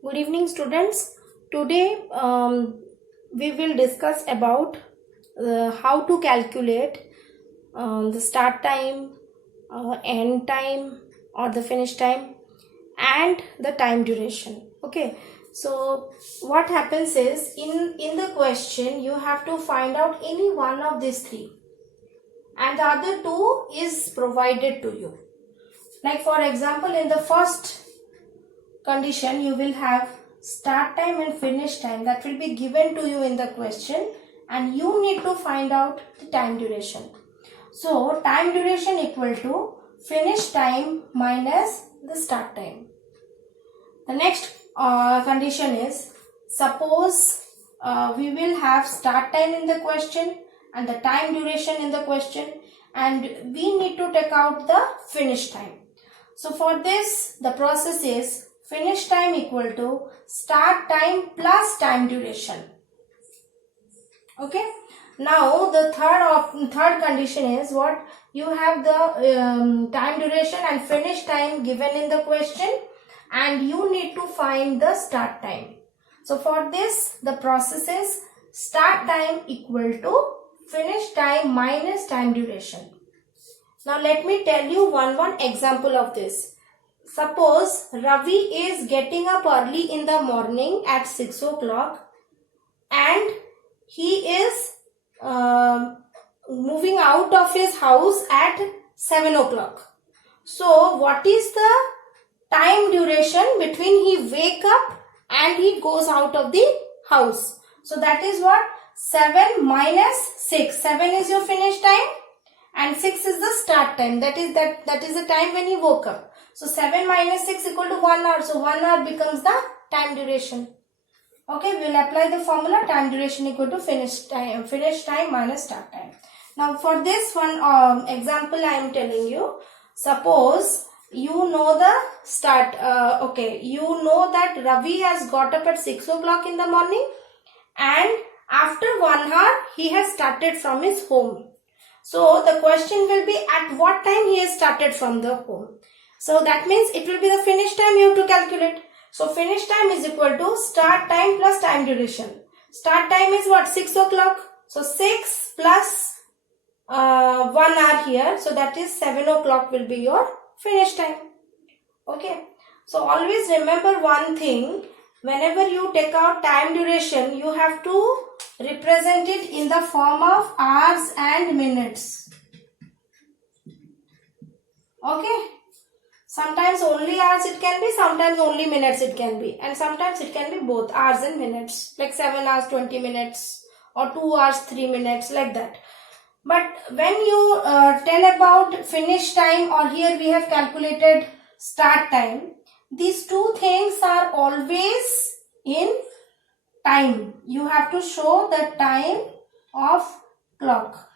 Good evening, students. Today we will discuss about how to calculate the start time, end time or the finish time, and the time duration. Okay, so what happens is in the question you have to find out any one of these three, and the other two is provided to you. Like for example, in the first condition you will have start time and finish time that will be given to you in the question, and you need to find out the time duration. So time duration equal to finish time minus the start time. The next condition is, suppose we will have start time in the question and the time duration in the question, and we need to take out the finish time. So for this, the process is finish time equal to start time plus time duration. Okay. Now the third condition is what? You have the time duration and finish time given in the question, and you need to find the start time. So for this, the process is start time equal to finish time minus time duration. Now let me tell you one example of this. Suppose Ravi is getting up early in the morning at 6 o'clock and he is moving out of his house at 7 o'clock. So what is the time duration between he wake up and he goes out of the house? So that is what? 7 minus 6. 7 is your finish time and 6 is the start time. That is the time when he woke up. So 7 minus 6 equal to 1 hour. So 1 hour becomes the time duration. Okay, we will apply the formula time duration equal to finish time minus start time. Now for this one example I am telling you, suppose you know the start, you know that Ravi has got up at 6 o'clock in the morning and after 1 hour he has started from his home. So the question will be at what time he has started from the home. So that means it will be the finish time you have to calculate. So finish time is equal to start time plus time duration. Start time is what? 6 o'clock. So 6 plus 1 hour here. So that is 7 o'clock will be your finish time. Okay. So always remember one thing. Whenever you take out time duration, you have to represent it in the form of hours and minutes. Okay. Sometimes only hours it can be, sometimes only minutes it can be, and sometimes it can be both hours and minutes, like 7 hours 20 minutes or 2 hours 3 minutes, like that. But when you tell about finish time, or here we have calculated start time, these two things are always in time. You have to show the time of clock.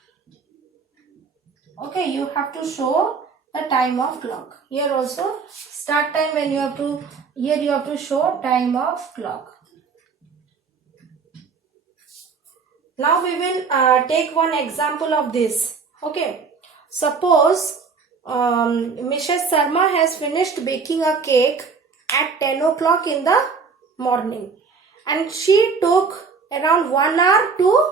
Okay, you have to show the time of clock. Here also start time, when you have to, here you have to show time of clock. Now we will take one example of this. Okay, suppose Mrs. Sharma has finished baking a cake at 10 o'clock in the morning, and she took around 1 hour to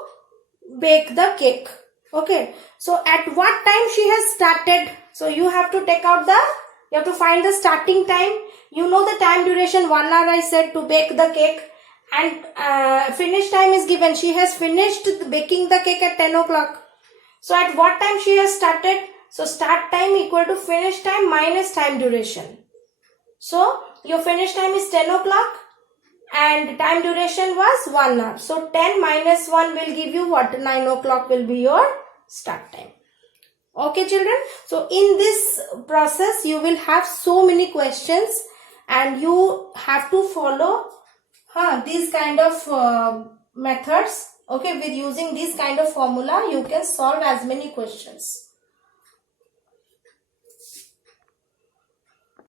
bake the cake. Okay, so at what time she has started? So you have to take out you have to find the starting time. You know the time duration 1 hour I said to bake the cake, and finish time is given. She has finished baking the cake at 10 o'clock. So at what time she has started? So start time equal to finish time minus time duration. So your finish time is 10 o'clock and time duration was 1 hour. So 10 minus 1 will give you what? 9 o'clock will be your start time. Okay children, so in this process you will have so many questions and you have to follow these kind of methods. Okay, with using this kind of formula you can solve as many questions.